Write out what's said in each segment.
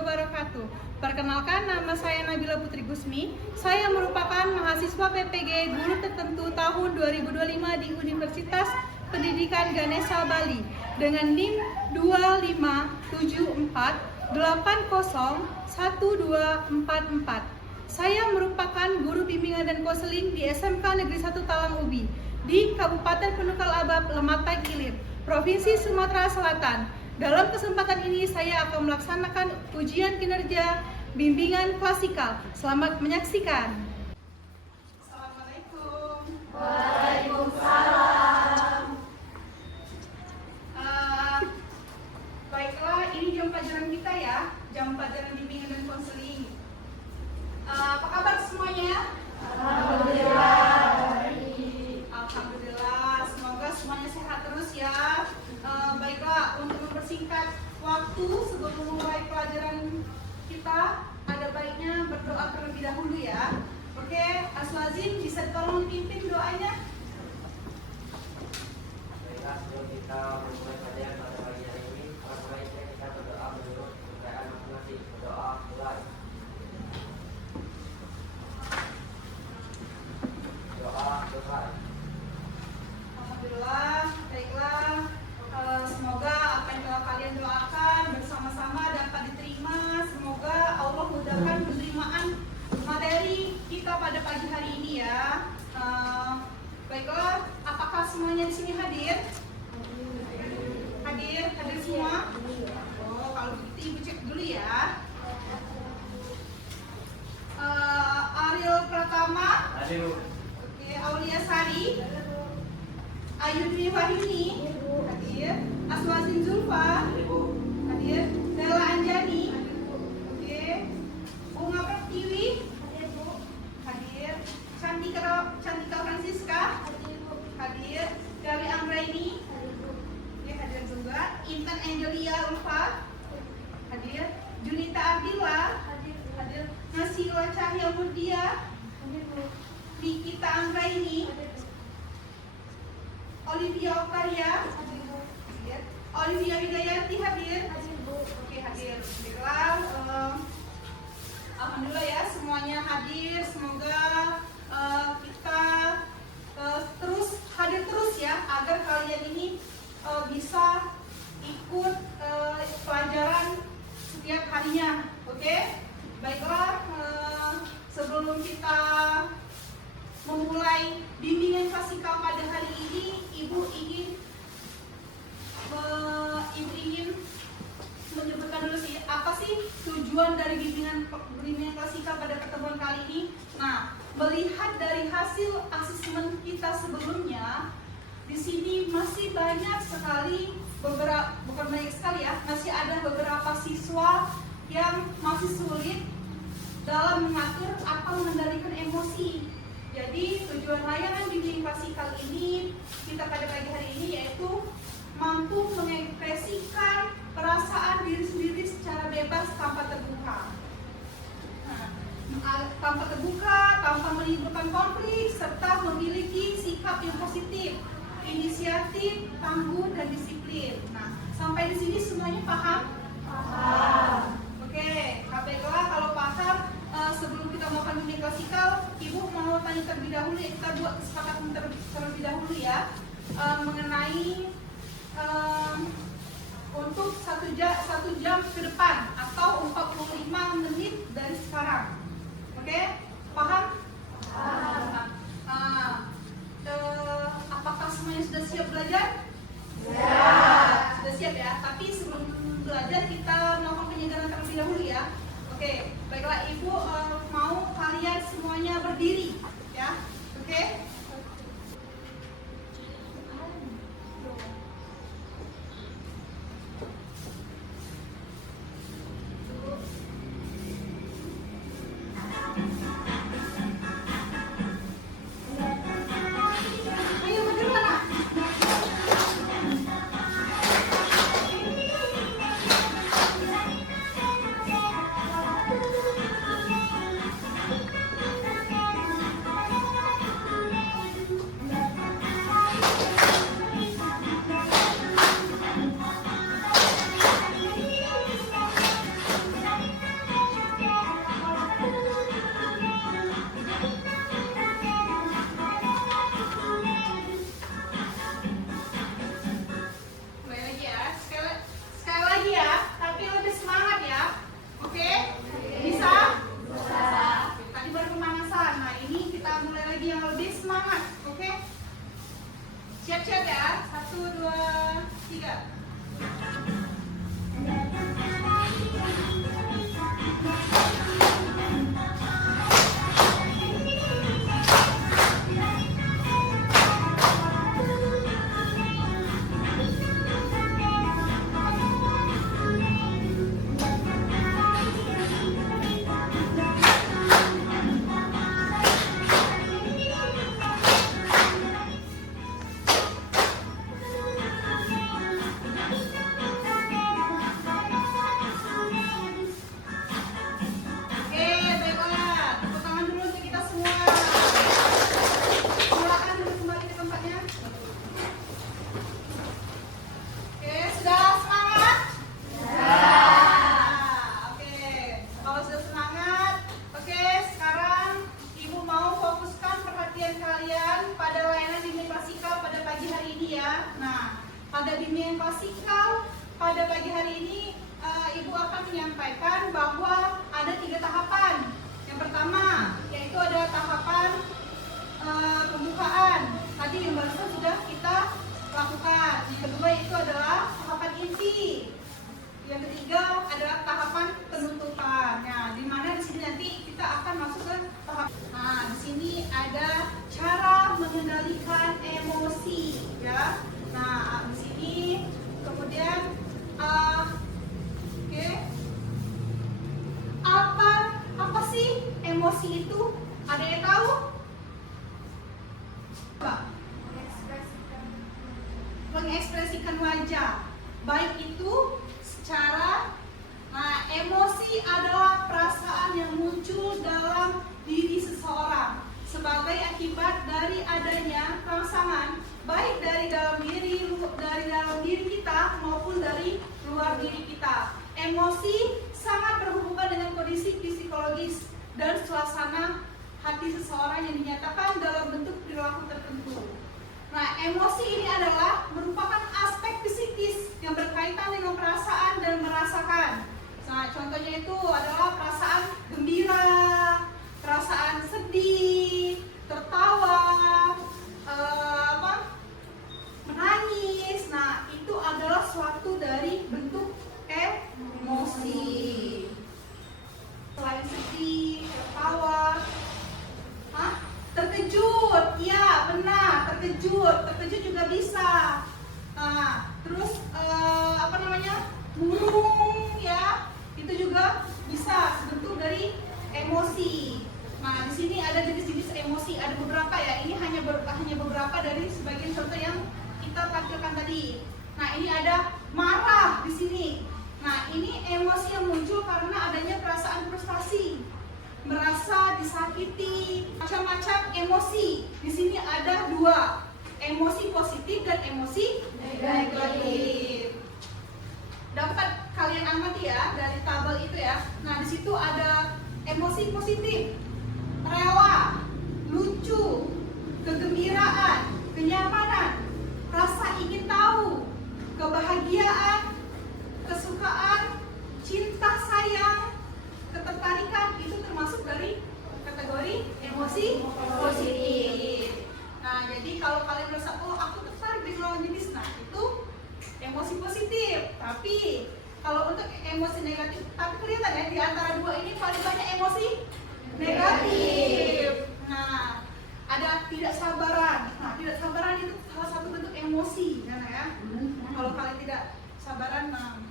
wabarakatuh. Perkenalkan, nama saya Nabila Putri Gusmi. Saya merupakan mahasiswa PPG Guru Tertentu tahun 2025 di Universitas Pendidikan Ganesha Bali dengan NIM 2574801244. Saya merupakan guru bimbingan dan konseling di SMK Negeri 1 Talang Ubi di Kabupaten Penukal Abab, Lematang Ilir, Provinsi Sumatera Selatan. Dalam kesempatan ini saya akan melaksanakan ujian kinerja bimbingan klasikal. Selamat menyaksikan. Assalamualaikum. Waalaikumsalam. Baiklah, ini jam pelajaran kita ya, jam pelajaran bimbingan dan konseling. Apa kabar semuanya? Alhamdulillah. Alhamdulillah, semoga semuanya sehat terus ya. Baiklah, untuk mempersingkat waktu sebelum memulai pelajaran kita, ada baiknya berdoa terlebih dahulu ya. Oke, Aswazin bisa tolong pimpin doanya. Baiklah, sebelum kita memulai pelajaran pada pagi hari ini, baiknya kita berdoa menurut kepercayaan masing-masing. Berdoa mulai. Doa selesai. Alhamdulillah, baiklah. Semoga apa yang telah kalian doakan bersama-sama dapat diterima. Semoga Allah mudahkan penerimaan materi kita pada pagi hari ini ya. Baiklah, apakah semuanya di sini hadir? Hadir semua? Oh, kalau begitu Ibu cek dulu ya. Ariel Pratama. Hadir. Oke, Aulia Sari. Ayudni Wahini. Hadir. Aswazin Zulfa. Hadir. Della Anjani. Oke. Bunga Pertiwi. Hadir. Cantika Francisca. Hadir. Gawi Anggraini. Oke, hadir juga. Intan Angelia Ulfa. Hadir. Junita Ardila. Hadir. Nasila Cahya Murdia. Nikita Anggraini. Olivia Okaria. Hadir. Olivia Widayanti hadir. Oke, hadir. Baiklah, alhamdulillah ya semuanya hadir. Semoga kita terus hadir terus ya, agar kalian ini bisa ikut pelajaran setiap harinya. Oke? Baiklah, sebelum kita memulai bimbingan klasikal pada hari ini, Ibu ingin menyebutkan dulu sih, apa sih tujuan dari bimbingan klasikal pada pertemuan kali ini. Nah, melihat dari hasil asesmen kita sebelumnya, di sini masih banyak sekali masih ada beberapa siswa yang masih sulit dalam mengatur atau mengendalikan emosi. Jadi tujuan layanan bimbingan klasikal ini kita pada pagi hari ini yaitu mampu mengekspresikan perasaan diri sendiri secara bebas tanpa terbuka. Tanpa terbuka, tanpa menimbulkan konflik, serta memiliki sikap yang positif, inisiatif, tangguh, dan disiplin. Nah, sampai di sini semuanya paham? Paham. Oke, baiklah kalau paham. Sebelum kita melakukan bimbingan klasikal, Ibu mau tanya terlebih dahulu ya, kita buat kesepakatan terlebih dahulu ya, mengenai untuk satu jam ke depan atau 45 menit dari sekarang. Oke, paham? Paham. Apakah semuanya sudah siap belajar? Siap. Sudah siap ya, tapi sebelum belajar kita melakukan penyegaran terlebih dahulu ya. Oke, baiklah Ibu mau kalian semuanya berdiri ya. Oke. yaitu ada tahapan pembukaan. Tadi yang barusan sudah kita lakukan. Yang kedua itu adalah tahapan inti. Yang ketiga adalah tahapan penutupan. Nah, di mana di sini nanti kita akan masuk ke tahap. Nah, di sini ada cara mengendalikan emosi, ya. Nah, di sini kemudian oke. Apa sih emosi itu? Ada yang tahu? Coba. Mengekspresikan wajah. Baik itu secara emosi adalah perasaan yang muncul dalam diri seseorang sebagai akibat dari adanya rangsangan baik dari dalam diri kita maupun dari luar diri kita. Emosi sangat berhubungan dengan kondisi psikologis dan suasana hati seseorang yang dinyatakan dalam bentuk perilaku tertentu. Nah, emosi ini adalah merupakan aspek psikis yang berkaitan dengan perasaan dan merasakan. Nah, contohnya itu adalah perasaan gembira, perasaan sedih, tertawa, menangis. Nah, itu adalah suatu dari bentuk emosi. Selain sedih, tertawa, terkejut, ya benar, terkejut juga bisa. Nah, terus murung, ya, itu juga bisa bentuk dari emosi. Nah, di sini ada jenis-jenis emosi, ada beberapa ya. Ini hanya beberapa dari sebagian contoh yang kita tampilkan tadi. Nah, ini ada marah di sini. Nah, ini emosi yang muncul karena adanya perasaan frustasi, merasa disakiti, macam-macam emosi. Di sini ada dua, emosi positif dan emosi negatif. Dapat kalian amati ya dari tabel itu ya. Nah, di situ ada emosi positif, rela, lucu, kegembiraan, kenyamanan, rasa ingin tahu, kebahagiaan, kesukaan, cinta sayang, ketertarikan. Itu termasuk dari kategori emosi positif. Nah, jadi kalau kalian merasa, oh aku tertarik dengan lawan jenis, nah itu emosi positif. Tapi kalau untuk emosi negatif, tapi kelihatan ya di antara dua ini paling banyak emosi negatif. Nah, ada tidak sabaran. Nah, tidak sabaran itu salah satu bentuk emosi, ya. Kalau kalian tidak sabaran, nah.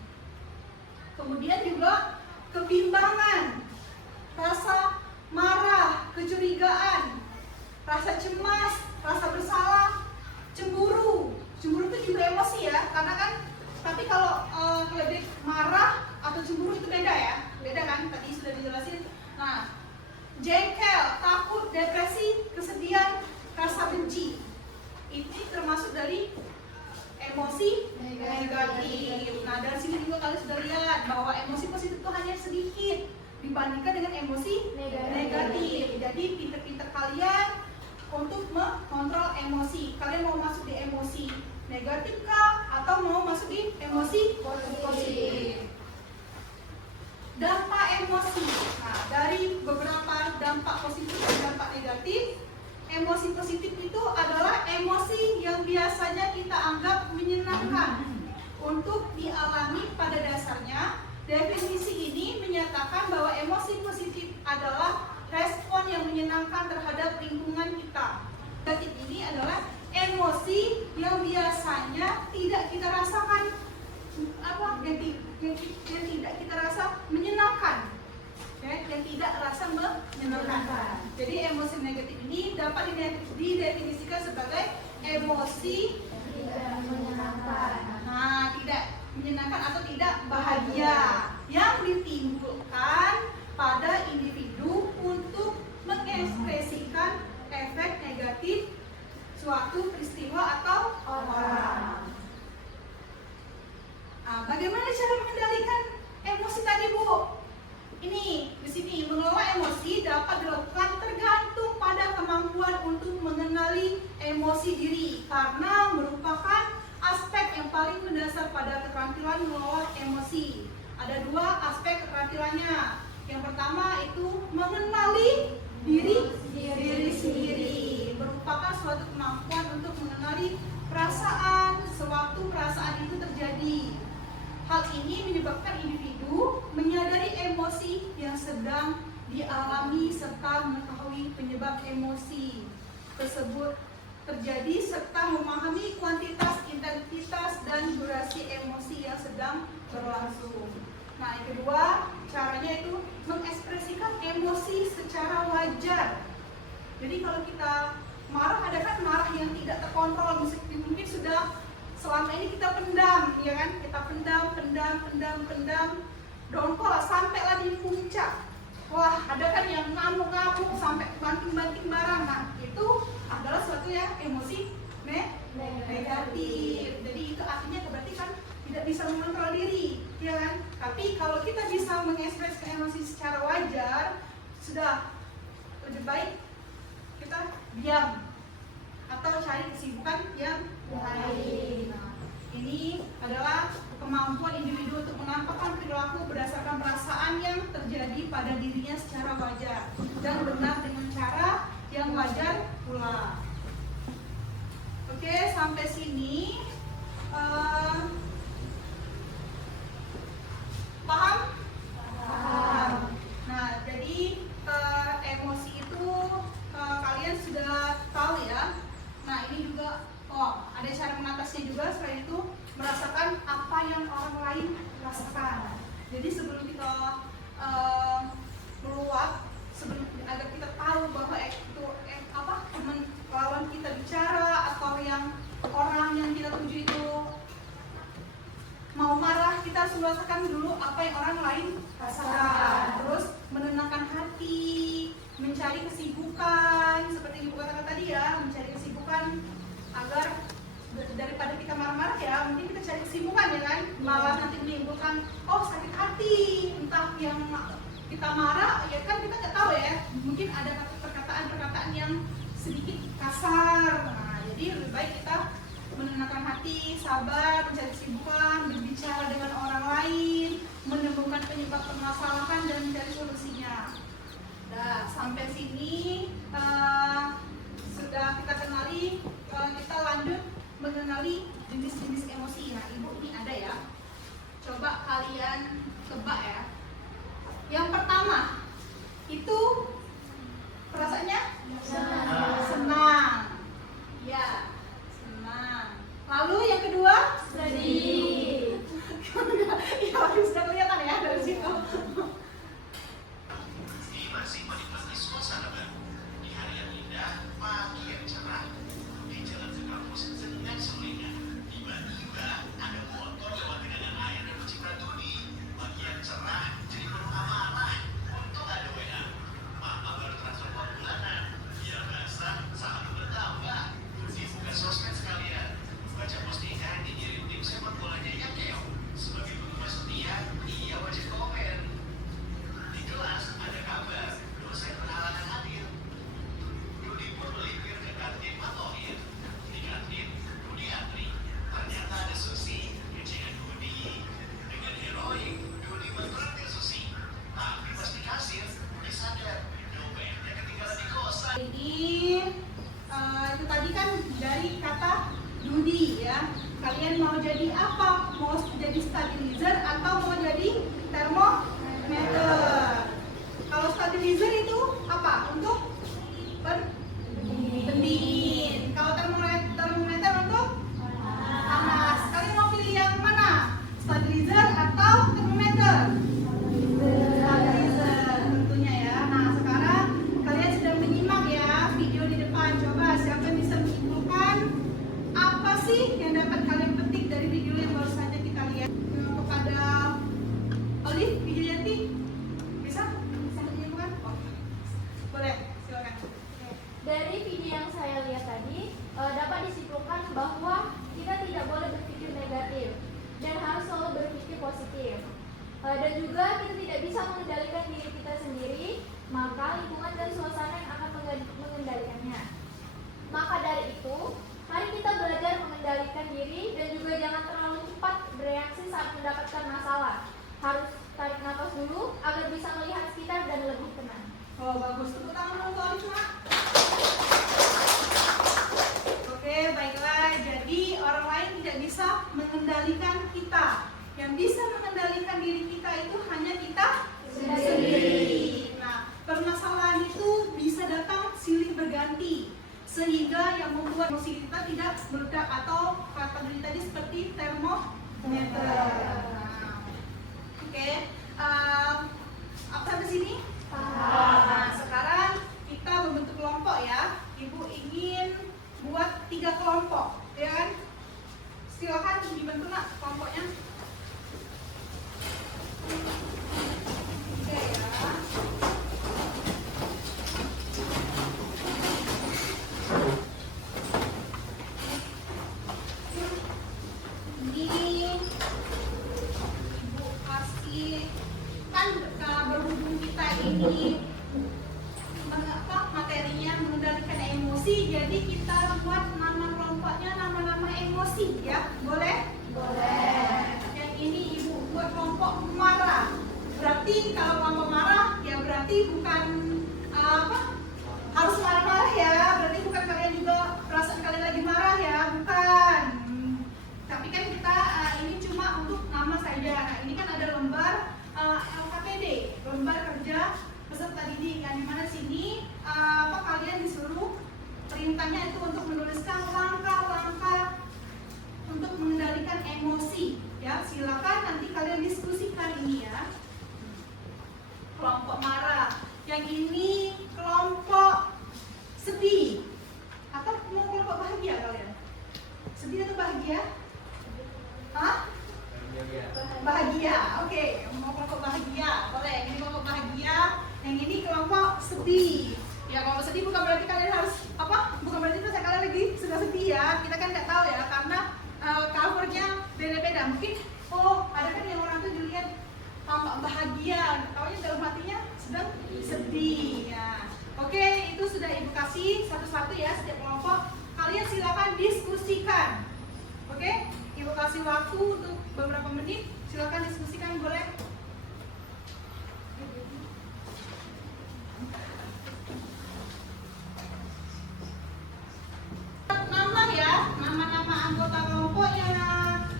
Kemudian juga kebimbangan, rasa marah, kecurigaan, rasa cemas, rasa bersalah, cemburu. Cemburu itu juga emosi ya, karena kan. Tapi kalau lebih marah atau cemburu itu beda ya, beda kan? Tadi sudah dijelasin. Nah, jengkel, takut, depresi, kesedihan, rasa benci, ini termasuk dari emosi negatif. Nah, dari sini juga kalian sudah lihat bahwa emosi positif itu hanya sedikit dibandingkan dengan emosi negatif. Jadi pinter-pinter kalian untuk mengontrol emosi. Kalian mau masuk di emosi negatif kah atau mau masuk di emosi positif? Dampak emosi. Nah, dari beberapa dampak positif dan dampak negatif, emosi positif itu adalah emosi yang biasanya kita anggap menyenangkan untuk dialami. Pada dasarnya, definisi ini menyatakan bahwa emosi positif adalah respon yang menyenangkan terhadap lingkungan kita. Negatif ini adalah emosi yang biasanya tidak kita rasakan, yang tidak kita rasa menyenangkan, ya, yang tidak rasa menyenangkan. Jadi emosi negatif ini dapat didefinisikan sebagai emosi tidak menyenangkan. Nah, tidak menyenangkan atau tidak bahagia yang ditimbulkan pada individu untuk mengekspresikan efek negatif suatu peristiwa atau orang. Nah, bagaimana cara mengendalikan emosi tadi, Bu? Ini di sini mengelola emosi dapat dilakukan tergantung pada kemampuan untuk mengenali emosi diri karena merupakan aspek yang paling mendasar pada keterampilan mengelola emosi. Ada dua aspek keterampilannya. Yang pertama itu mengenali diri sendiri. Merupakan suatu kemampuan untuk mengenali perasaan sewaktu perasaan itu terjadi. Hal ini menyebabkan individu menyadari emosi yang sedang dialami serta mengetahui penyebab emosi tersebut terjadi serta memahami kuantitas, intensitas, dan durasi emosi yang sedang berlangsung. Nah, yang kedua, caranya itu mengekspresikan emosi secara wajar. Jadi kalau kita marah, ada kan marah yang tidak terkontrol, mungkin sudah selama ini kita pendam, ya kan? Kita pendam, dongkol sampailah di puncak. Wah, ada kan yang ngamuk-ngamuk sampai banting-banting barang. Nah, itu adalah suatu yang emosi negatif. Jadi itu artinya berarti kan tidak bisa mengontrol diri, ya kan? Tapi kalau kita bisa mengekspresikan emosi secara wajar, sudah lebih baik kita diam atau cari kesibukan yang lain. Nah, ini adalah kemampuan individu untuk menampakkan perilaku berdasarkan perasaan yang terjadi pada dirinya secara wajar dan benar dengan cara yang wajar pula. Oke, sampai sini paham? Paham. Nah, jadi emosi itu kalian sudah tahu ya. Nah, ini juga ada cara mengatasinya juga. Selain itu merasakan apa yang orang lain rasakan. Jadi sebelum kita meluap, agar kita tahu bahwa itu teman lawan kita bicara atau yang orang yang kita tuju itu mau marah, kita rasakan dulu apa yang orang lain rasakan. Terus menenangkan hati, mencari kesibukan seperti ibu katakan tadi ya, mencari kesibukan agar daripada kita marah-marah ya, mungkin kita cari kesibukan ya kan, malah nanti menimbulkan sakit hati, entah yang kita marah ya kan kita nggak tahu ya, mungkin ada perkataan-perkataan yang sedikit kasar. Nah, jadi lebih baik kita menenangkan hati, sabar, mencari kesibukan, berbicara dengan orang lain, menemukan penyebab permasalahan dan mencari solusinya. Nah, sampai sini sudah kita kenali, kita lanjut mengenali jenis-jenis emosi. Nah, ibu ini ada ya. Coba kalian tebak ya. Yang pertama itu perasaannya senang. Ya, senang. Lalu yang kedua sedih. Ya, sudah kelihatan ya dari situ. Masih menikmati suasana baru di hari yang indah, pagi yang cerah di jalan ke kampus dengan selingan. Tiba-tiba ada motor lewat genangan air dan menciprati. Pagi yang cerah jadi penuh amarah. Untung ada WA. Oh bagus, tepuk tangan untuk Alif Mak. Oke, baiklah. Jadi orang lain tidak bisa mengendalikan kita. Yang bisa mengendalikan diri kita itu hanya kita sendiri. Nah, permasalahan itu bisa datang silih berganti, sehingga yang membuat emosi kita tidak meledak atau kategori tadi seperti termometer. Nah, oke, apa sampai sini? Nah, sekarang kita membentuk kelompok ya. Ibu ingin buat 3 kelompok, ya kan? Silakan dibentuk nak kelompoknya. Oke ya. Ini Ibu kasih kan berhubung kita ini materinya mengendalikan emosi, jadi kita buat nama kelompoknya nama-nama emosi ya, boleh? Boleh. Yang ini Ibu buat kelompok marah. Berarti kalau kelompok marah ya berarti bukan harus marah-marah ya, berarti bukan kalian juga perasaan kalian lagi marah ya, bukan. Tapi kan kita ini cuma untuk nama saja. Nah ini kan ada lembar LKPD, lembar kerja peserta didik. Yang dimana sini kalian disuruh perintahnya itu untuk menuliskan langkah-langkah untuk mengendalikan emosi. Ya silakan nanti kalian diskusikan ini ya. Kelompok marah. Yang ini kelompok sedih. Atau mau kelompok bahagia kalian? Sedih atau bahagia? Hah? Bahagia. Oke, mau kelompok bahagia. Boleh. Ini kelompok bahagia. Yang ini kelompok sedih. Ya kelompok sedih bukan berarti kalian harus bukan berarti perasaan kalian lagi sudah sedih ya. Kita kan nggak tahu ya karena covernya beda-beda. Mungkin ada kan yang orang tuh dilihat tampak bahagia, taunya dalam hatinya sedang sedih ya. Oke, itu sudah Ibu kasih satu-satu ya setiap kelompok. Kalian silakan diskusikan. Oke, Ibu kasih waktu untuk beberapa menit. Silakan diskusikan, boleh? Nama ya, nama-nama anggota kelompoknya,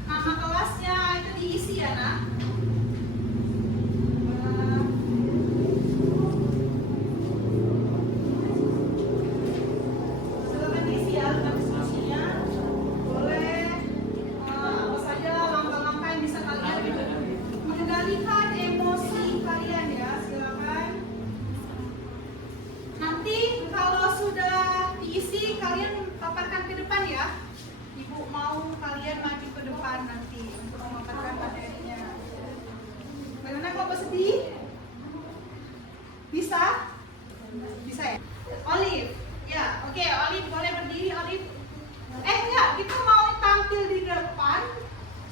nama kelasnya itu diisi ya, nak. Silakan diisi ya, tentang diskusinya. Boleh apa saja langkah-langkah yang bisa kalian mengendalikan emosi kalian ya, silakan. Nanti kalau sudah diisi kalian paparkan ke depan ya. Ibu mau kalian maju ke depan nanti untuk memaparkan materinya. Bagaimana kelompok sedih? Bisa? Bisa ya? Olive. Ya, oke, Olive boleh berdiri, Olive. Enggak, kita mau tampil di depan.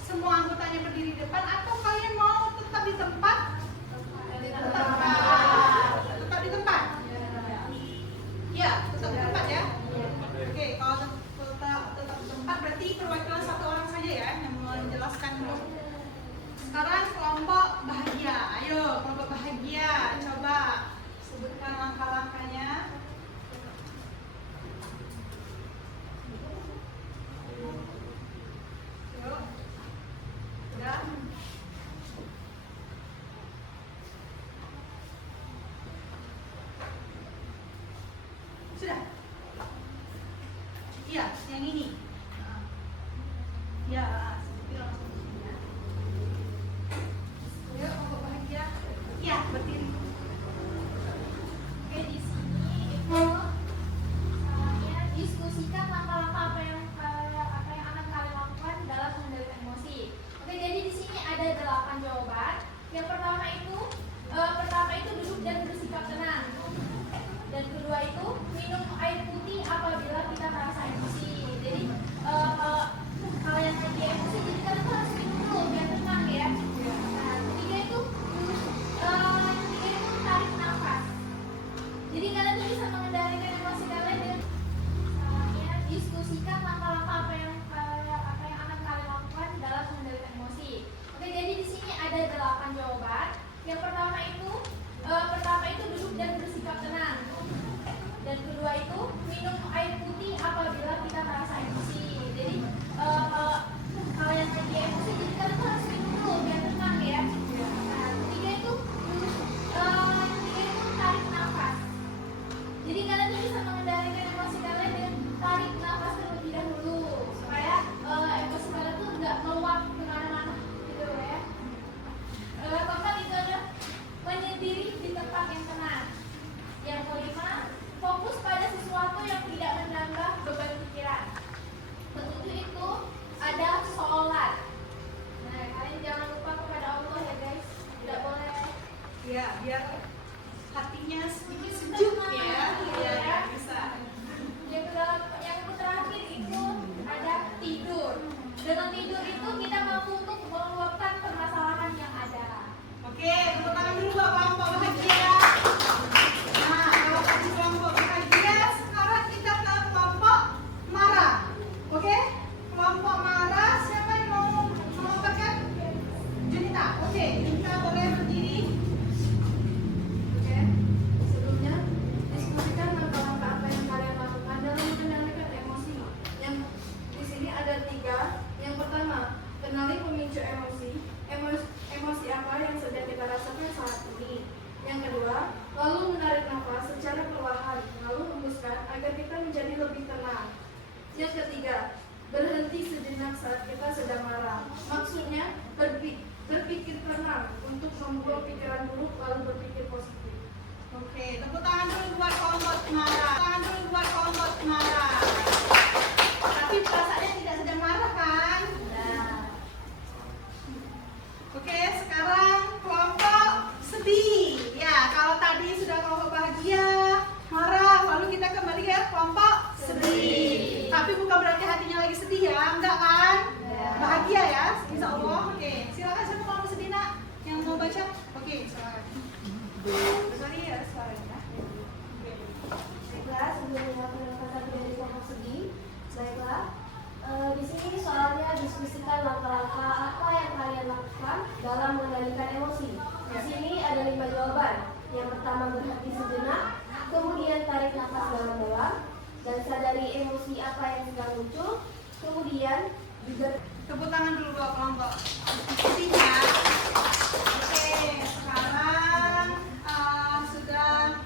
Semua anggotanya berdiri di depan atau kalian mau tetap di tempat? Tetap di tempat. Ya, tetap di tempat ya. Oke, kalau tetap di tempat berarti perwakilan satu orang saja ya yang menjelaskan dulu. Sekarang kelompok bahagia. Ayo, kelompok bahagia. Coba sebutkan langkah-langkahnya. Yuk. Udah. Sudah. Iya, yang ini. Ya, seperti langsung. Yuk, kelompok bahagia. Iya, berdiri. Oke, di sini Ibu caranya diskusikan langkah-langkah apa yang akan kalian lakukan dalam mengendalikan emosi. Oke, jadi di sini ada 8 jawaban. Yang pertama itu duduk dan bersikap tenang. Dan kedua itu minum air Yang kelima, fokus pada sesuatu yang tidak menambah beban pikiran. Ketujuh itu ada sholat. Nah, kalian jangan lupa kepada Allah ya guys. Tidak boleh. Ya, biar hatinya sedikit sejuk ya. Ya, bisa. Yang terakhir itu ada tidur. Dengan tidur itu kita mampu untuk meluapkan permasalahan yang ada. Oke, tepuk tangan dulu buat kelompok bahagia. Nah, kalau tadi kelompok bahagia, sekarang kita ke kelompok marah. Oke? Kelompok marah, siapa yang mau mengatakan? Junita. Oke, Junita boleh berdiri. Oke, sebelumnya diskusikan langkah-langkah apa yang kalian lakukan dalam mengendalikan emosi. Yang di sini ada 3. Yang pertama, kenali pemicu emosi. Emosi apa yang sedang kita rasakan saat ini. Yang kedua, lalu menarik nafas secara perlahan, lalu hembuskan agar kita menjadi lebih tenang. Yang ketiga, berhenti sejenak saat kita sedang marah. Maksudnya, berpikir tenang untuk membuang pikiran buruk lalu berpikir positif. Oke, tepuk tangan dulu buat kelompok marah. Tangan dulu buat kelompok marah. Tapi perasaannya tidak sedang marah kan? Nah, Oke, sekarang kelompok sedih. Ya, kalau tadi sudah kelompok bahagia, marah, lalu kita kembali ke kelompok sedih. Tapi bukan berarti hatinya lagi sedih ya, enggak kan? Bahagia ya, insya Allah. Oke, silakan siapa kelompok sedih nak yang mau baca? Oke, silakan. Sorry ya suaranya. Baiklah, sebelumnya perkenalkan dari kelompok sedih. Baiklah, di sini soalnya diskusikan langkah-langkah apa yang kalian lakukan dalam mengendalikan emosi. Di sini ada 5 jawaban. Yang pertama, berhenti sejenak, kemudian tarik nafas dalam-dalam dan sadari emosi apa yang sedang muncul. Kemudian juga Tepuk tangan dulu buat kelompok sedih ya. Oke, sekarang sudah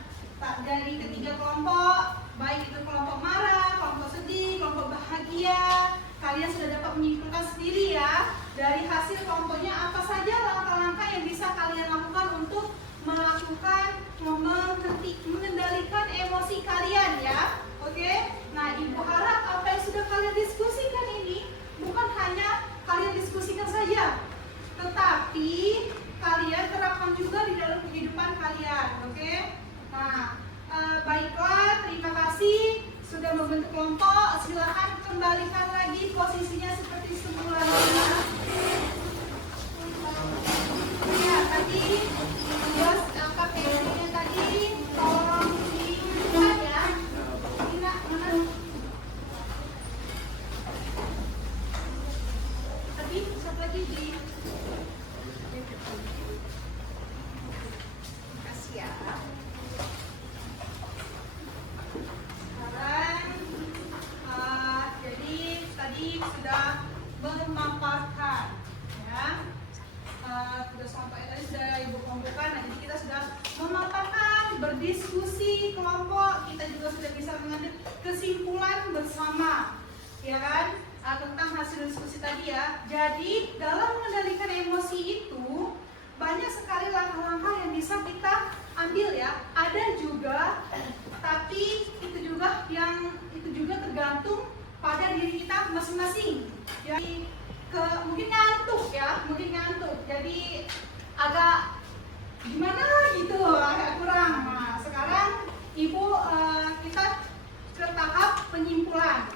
dari ketiga kelompok, baik itu kelompok marah, kelompok sedih, kelompok bahagia, kalian sudah dapat menyimpulkan sendiri ya dari hasil kelompoknya apa saja langkah-langkah yang bisa kalian lakukan untuk mengendalikan emosi kalian ya. Oke, nah ibu harap apa yang sudah kalian diskusikan ini bukan hanya kalian diskusikan saja, tetapi kalian terapkan juga di dalam kehidupan kalian. Oke, nah baiklah, terima kasih sudah membentuk kelompok. Silakan kembalikan lagi posisinya seperti semula. Ya, tadi tugas KPM-nya tadi tolong dibuka ya. Ina, mana? Tadi siapa lagi di? Kasih ya. Jadi tadi sudah memaparkan ya, sudah sampai tadi sudah ibu kumpulkan. Nah, jadi kita sudah memaparkan, berdiskusi kelompok, kita juga sudah bisa mengambil kesimpulan bersama ya kan, tentang hasil diskusi tadi ya. Jadi dalam mengendalikan emosi itu banyak sekali langkah-langkah yang bisa kita ambil ya. Ada juga, tapi itu juga tergantung pada diri kita masing-masing. Jadi mungkin ngantuk ya, jadi agak gimana gitu, agak kurang. Nah, sekarang ibu kita ke tahap penyimpulan.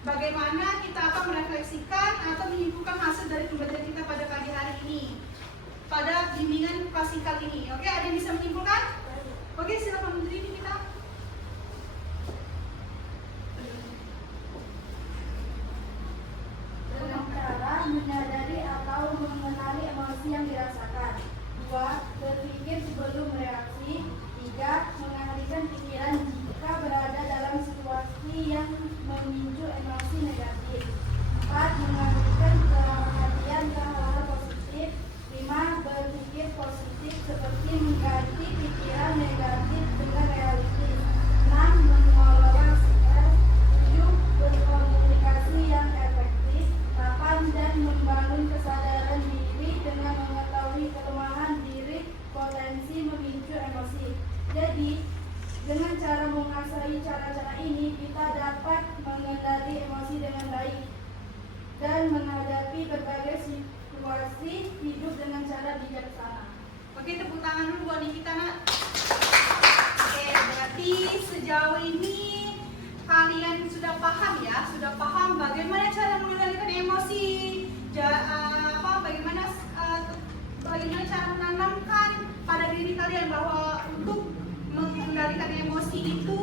Bagaimana kita akan merefleksikan atau menyimpulkan hasil dari pembelajaran kita pada pagi hari ini, pada bimbingan kelas singkat ini. Oke, ada yang bisa menyimpulkan? Oke, silakan berdiri kita. Dengan cara menyadari atau mengenali emosi yang dirasakan. 2. Berpikir sebelum bereaksi. 3. Mengalihkan pikiran jika berada dalam situasi yang memicu emosi negatif. 4. Mengalihkan perhatian ke hal-hal positif. 5. Berpikir positif seperti menggali Dengan cara menguasai cara-cara ini, kita dapat mengendali emosi dengan baik dan menghadapi berbagai situasi hidup dengan cara bijaksana. Oke, tepuk tangan dulu buat Nikita, nak. Oke, berarti sejauh ini kalian sudah paham ya, sudah paham bagaimana cara mengendalikan emosi, bagaimana cara menanamkan pada diri kalian bahwa untuk mengendalikan emosi itu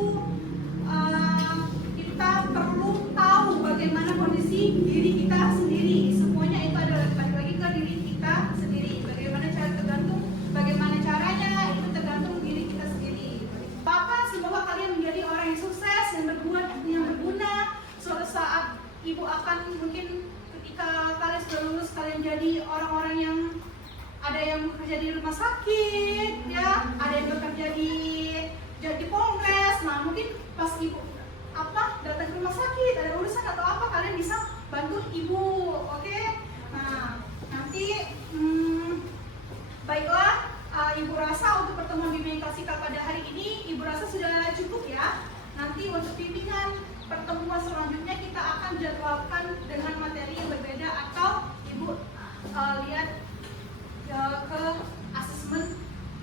kita perlu tahu bagaimana kondisi diri kita sendiri. Semuanya itu adalah balik lagi ke diri kita sendiri. Bagaimana caranya itu tergantung diri kita sendiri. Bapak, semoga kalian menjadi orang yang sukses, yang berguna. Suatu saat ibu akan mungkin ketika kalian sudah lulus, kalian jadi orang-orang yang ada yang bekerja di rumah sakit, ya, ada yang bekerja di kongres. Nah, mungkin pas ibu datang ke rumah sakit, ada urusan atau apa, kalian bisa bantu ibu, oke? Nah, nanti baiklah, ibu rasa untuk pertemuan bimbingan klasikal pada hari ini, ibu rasa sudah cukup ya. Nanti untuk bimbingan pertemuan selanjutnya kita akan jadwalkan dengan materi yang berbeda, atau ibu lihat ke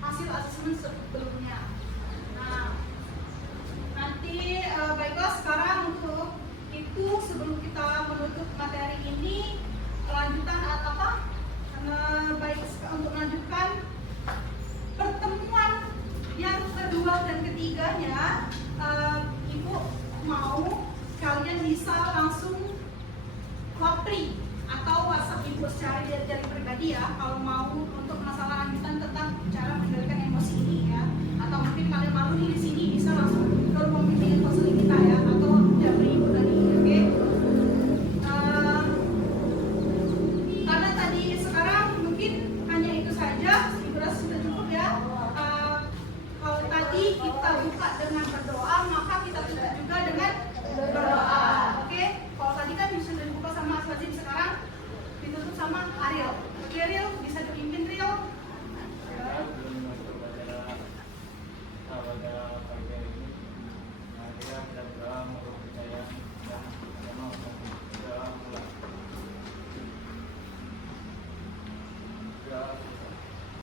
hasil asesmen sebelumnya. Nah, nanti baiklah, sekarang untuk itu sebelum kita menutup materi ini, lanjutan untuk melanjutkan pertemuan yang kedua dan ketiganya, ibu mau kalian bisa langsung lapri atau WhatsApp ibu secara dari pribadi ya, kalau mau untuk masalah lanjutan tentang cara mengendalikan emosi ini ya, atau mungkin kalian malu di sini bisa langsung ke ruang bimbingan konseling kita